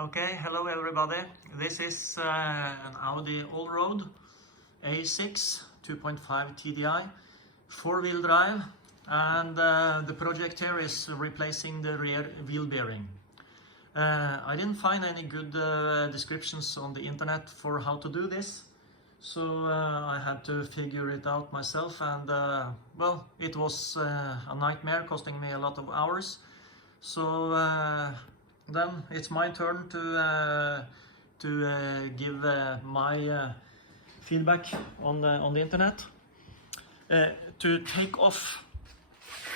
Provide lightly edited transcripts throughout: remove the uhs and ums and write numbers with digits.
Okay, hello everybody. This is an Audi Allroad A6 2.5 TDI, four-wheel drive, and the project here is replacing the rear wheel bearing. I didn't find any good descriptions on the internet for how to do this, so I had to figure it out myself, and well, it was a nightmare, costing me a lot of hours. So then it's my turn to give my feedback on the internet. To take off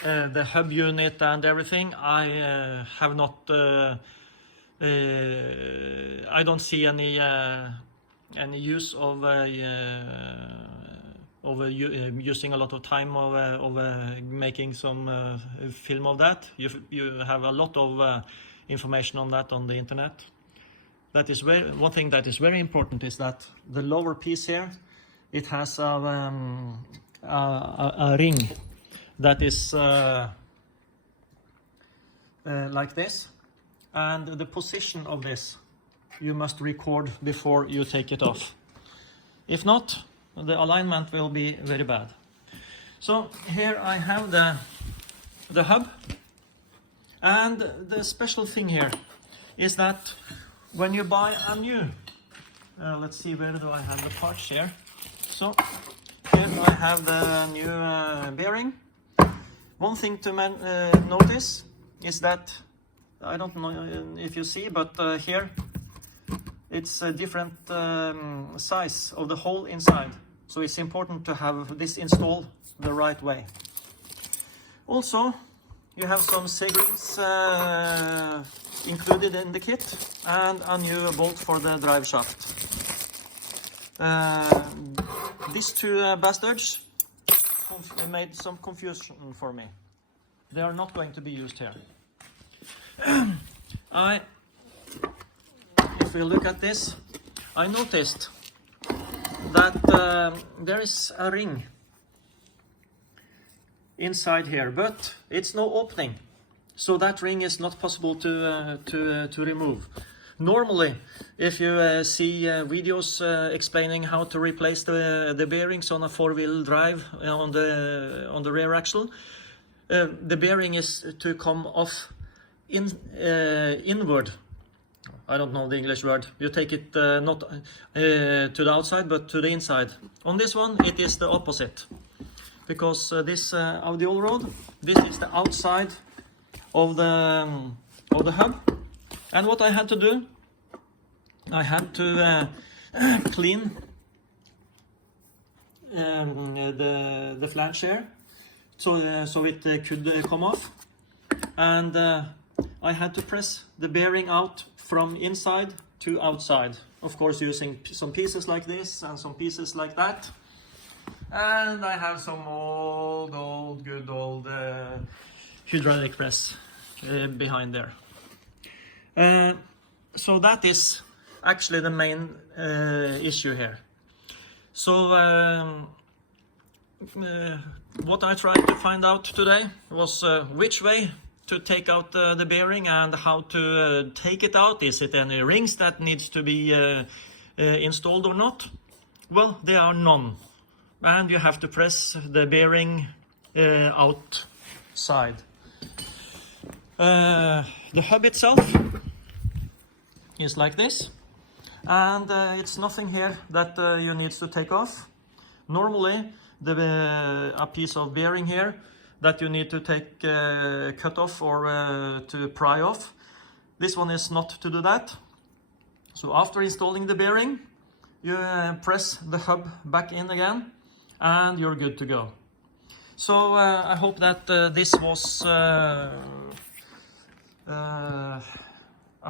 the hub unit and everything, I have not. I don't see any use of using a lot of time of making some film of that. You have a lot of information on that on the internet. That is one thing that is very important is that the lower piece here, it has a ring that is like this, and the position of this you must record before you take it off. If not, the alignment will be very bad. So here I have the hub, and the special thing here is that when you buy a new, let's see, where do I have the parts here? So here I have the new bearing. One thing to notice is that, I don't know if you see, but here it's a different size of the hole inside. So it's important to have this installed the right way. Also, you have some C-rings included in the kit, and a new bolt for the drive shaft. These two bastards made some confusion for me. They are not going to be used here. If we look at this, I noticed that there is a ring inside here, but it's no opening, so that ring is not possible to remove. Normally, if you see videos explaining how to replace the bearings on a four-wheel drive on the rear axle, the bearing is to come off inward. I don't know the English word. You take it not to the outside, but to the inside. On this one, it is the opposite, because this Audi Allroad, this is the outside of the hub. And what I had to do, I had to clean the flange here, so it could come off, and I had to press the bearing out from inside to outside, of course using some pieces like this and some pieces like that. And I have some good old hydraulic press behind there. So that is actually the main issue here. So what I tried to find out today was which way to take out the bearing and how to take it out. Is it any rings that needs to be installed or not? Well, there are none. And you have to press the bearing outside. The hub itself is like this, and it's nothing here that you need to take off. Normally, a piece of bearing here that you need to take cut off or to pry off. This one is not to do that. So after installing the bearing, you press the hub back in again, and you're good to go. So I hope that this was a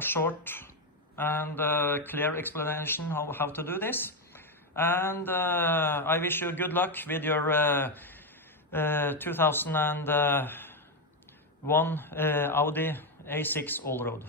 short and clear explanation of how to do this. And I wish you good luck with your 2001 Audi A6 Allroad.